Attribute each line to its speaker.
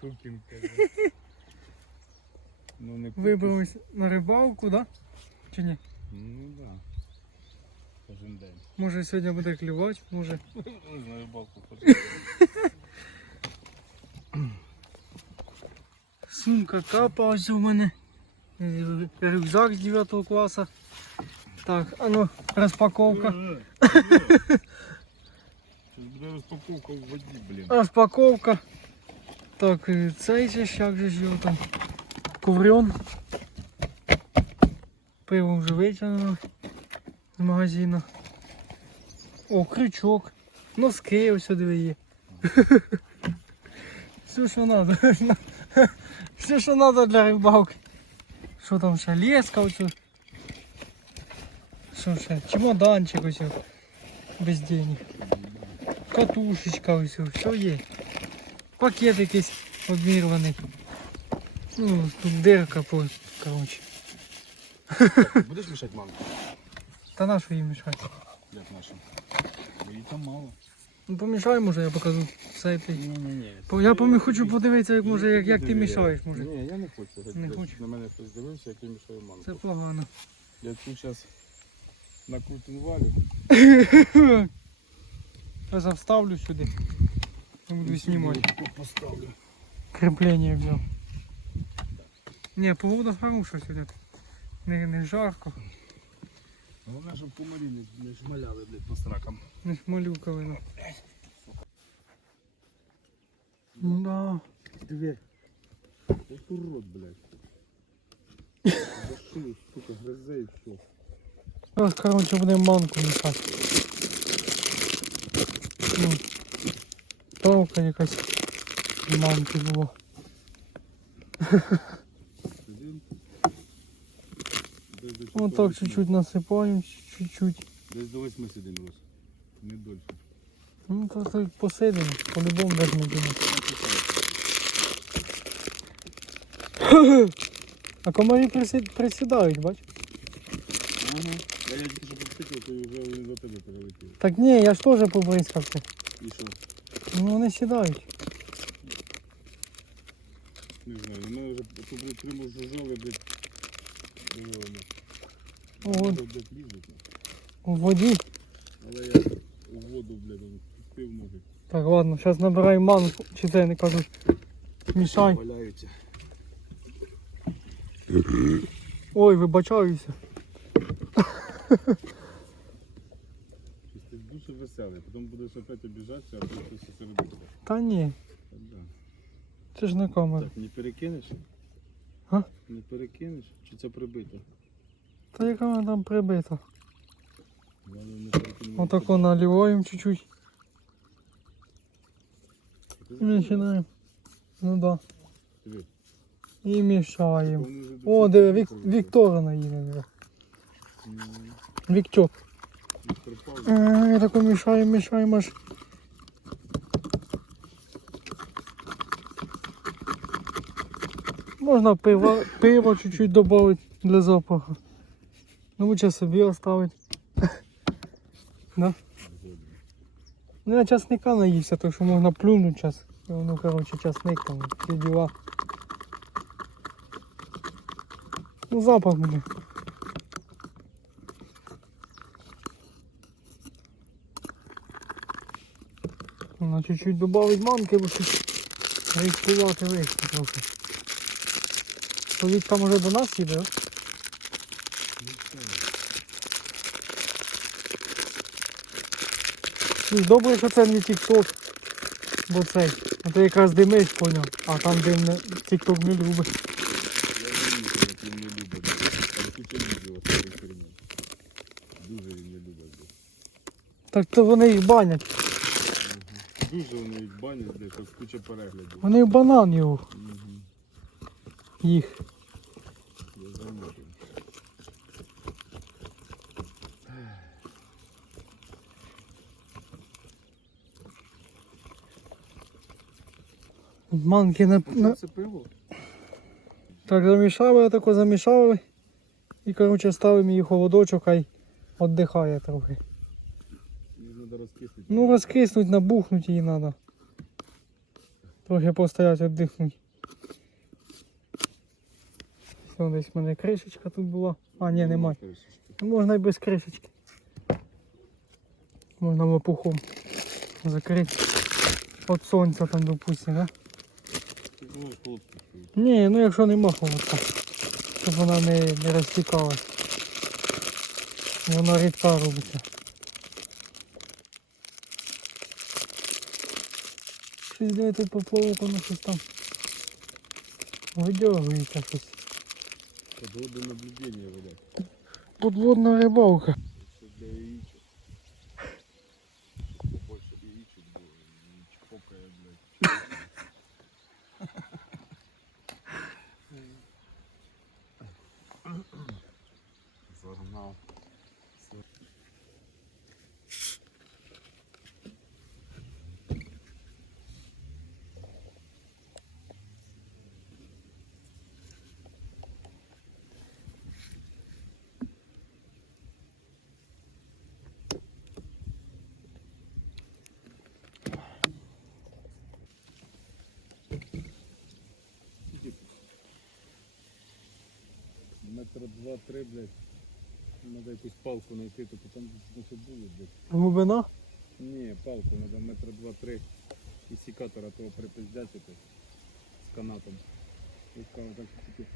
Speaker 1: Кукінка. Ну не кукіш.
Speaker 2: Вибрались на рибалку, да? Чи ні?
Speaker 1: Ну да. Кожен день.
Speaker 2: Може сьогодні буде клювати, може.
Speaker 1: Ось на рибалку ходити.
Speaker 2: Сумка капа ось у мене. Е, Рюкзак з 9 класу. Так, а ну, розпаковка.
Speaker 1: Зараз буде розпаковка в воді, блін.
Speaker 2: Розпаковка. Так, і цей же ж, як же ж його там. Коврен. Пиво вже витягнуло з магазину. О, крючок. Носки ось сюди є. Все, що треба. Все, що треба для рибалки. Що там ще? Леска ось. тут. Що ще? Чемоданчик ось. тут. Без денег. Катушечка ось, все є. Пакет якийсь обмірваний. Ну, тут дирка по, коротше.
Speaker 1: Будеш мішати маму?
Speaker 2: Та на що їй мішати?
Speaker 1: Як? Бо її там мало.
Speaker 2: Ну помішай, може, я покажу все. ти.
Speaker 1: Ні, ні, ні.
Speaker 2: По- Я помі хочу подивитися, як може, як, як ти мішаєш, може.
Speaker 1: Ні, я не хочу.
Speaker 2: Не хочу.
Speaker 1: На мене хтось дивився, як я мішаю манку.
Speaker 2: Це погано.
Speaker 1: Я тут зараз на кутинвалі.
Speaker 2: Зараз вставлю сюди. Я буду знімати.
Speaker 1: Поставлю.
Speaker 2: Креплення взяв. Ні, погода хороша сьогодні. Не, не жарко,
Speaker 1: Головне, щоб комарі не, не шмаляли, блядь, по сракам.
Speaker 2: не шмалюкали. ну. Ну да.
Speaker 1: Диви. Ось урод, блядь. За шию, сука, гризе і все.
Speaker 2: Зараз, коротше, будемо манку мішати. Ну, Палка якась манки було.
Speaker 1: Десь
Speaker 2: Вот так чуть-чуть насипаємо, чуть-чуть.
Speaker 1: Десь до восьми сидим, Рус. Не дольше.
Speaker 2: Ну, то так посидимо, по-любому десь не кинути. А комарі присід- присідають, бач?
Speaker 1: Я я тільки що то вже він за тебе перелетів.
Speaker 2: Так ні, я ж теж побризкався.
Speaker 1: І що?
Speaker 2: Ну вони сідають.
Speaker 1: Не знаю, у мене вже тут прямо жужжали, блядь. Диви вони.
Speaker 2: Ого.
Speaker 1: Блядь, лізуть, ну.
Speaker 2: У воді.
Speaker 1: Але я у воду, блядь, пустив ноги.
Speaker 2: Так, ладно, зараз набираємо манку, чи це не кажуть. Мішай.
Speaker 1: Валяються.
Speaker 2: Ой, вибачаюся.
Speaker 1: Ти веселий, потім будеш опять обіжатися, а потім щось серед буде.
Speaker 2: Та ні,
Speaker 1: да.
Speaker 2: це ж не камера.
Speaker 1: Так, не перекинеш?
Speaker 2: А?
Speaker 1: Не перекинеш? Чи це прибито?
Speaker 2: Та яка вона там прибита?
Speaker 1: Не.
Speaker 2: Отако наливаємо чуть-чуть. І починаємо. Ну да.
Speaker 1: Диви.
Speaker 2: І мішаємо. О, диви, Вік...
Speaker 1: прилетіли.
Speaker 2: Вікторина їде. Вікчок.
Speaker 1: Віктор
Speaker 2: Я тако мішаємо, мішаємо аж. Можна пиво, пиво чуть-чуть додати для запаху. Ну лучше собі оставити. Да? Ну я часника наївся, так що можна плюнути час. Ну коротше часник там, всі діла. Ну запах буде. Вона чуть-чуть добавить манки, бо щось рейкувати вийшло трохи. Повіть там уже до нас їде, да? Ну, Добре, що це не тік-ток. Бо цей. А ти якраз димиш, поняв. А там дим не тік-ток не любить.
Speaker 1: Я не любить. Дуже він не любить.
Speaker 2: Так то вони їх банять.
Speaker 1: Дуже вони їх банять, десь ось куча переглядів.
Speaker 2: Вони в банан його.
Speaker 1: Мгм.
Speaker 2: Їх.
Speaker 1: Я замітив.
Speaker 2: Манки на, на...
Speaker 1: Це пиво?
Speaker 2: Так замішали, тако замішали. І коротше ставимо її в холодочок, хай віддихає трохи.
Speaker 1: Треба розкиснути.
Speaker 2: Ну розкиснуть, набухнуть її треба. Трохи постоять, віддихнуть. Все, десь в мене кришечка тут була. А, ні, немає. Ну, Можна і без кришечки. Можна лопухом закрити. От сонця там, допустим, да?
Speaker 1: Ну,
Speaker 2: Ні, ну якщо нема холодка, щоб вона не, не розтікалась. Вона рідка робиться. Щось тут поплавок, воно щось там видьоргується щось.
Speaker 1: Подводне наблюдення веде.
Speaker 2: Подводна рибалка.
Speaker 1: Це Метра два-три, блядь. Надо якусь палку знайти, то там значить було, блядь.
Speaker 2: Глибина?
Speaker 1: Ні, палку, треба метра два-три і секатора того припиздятити з канатом. Кажу, так тільки.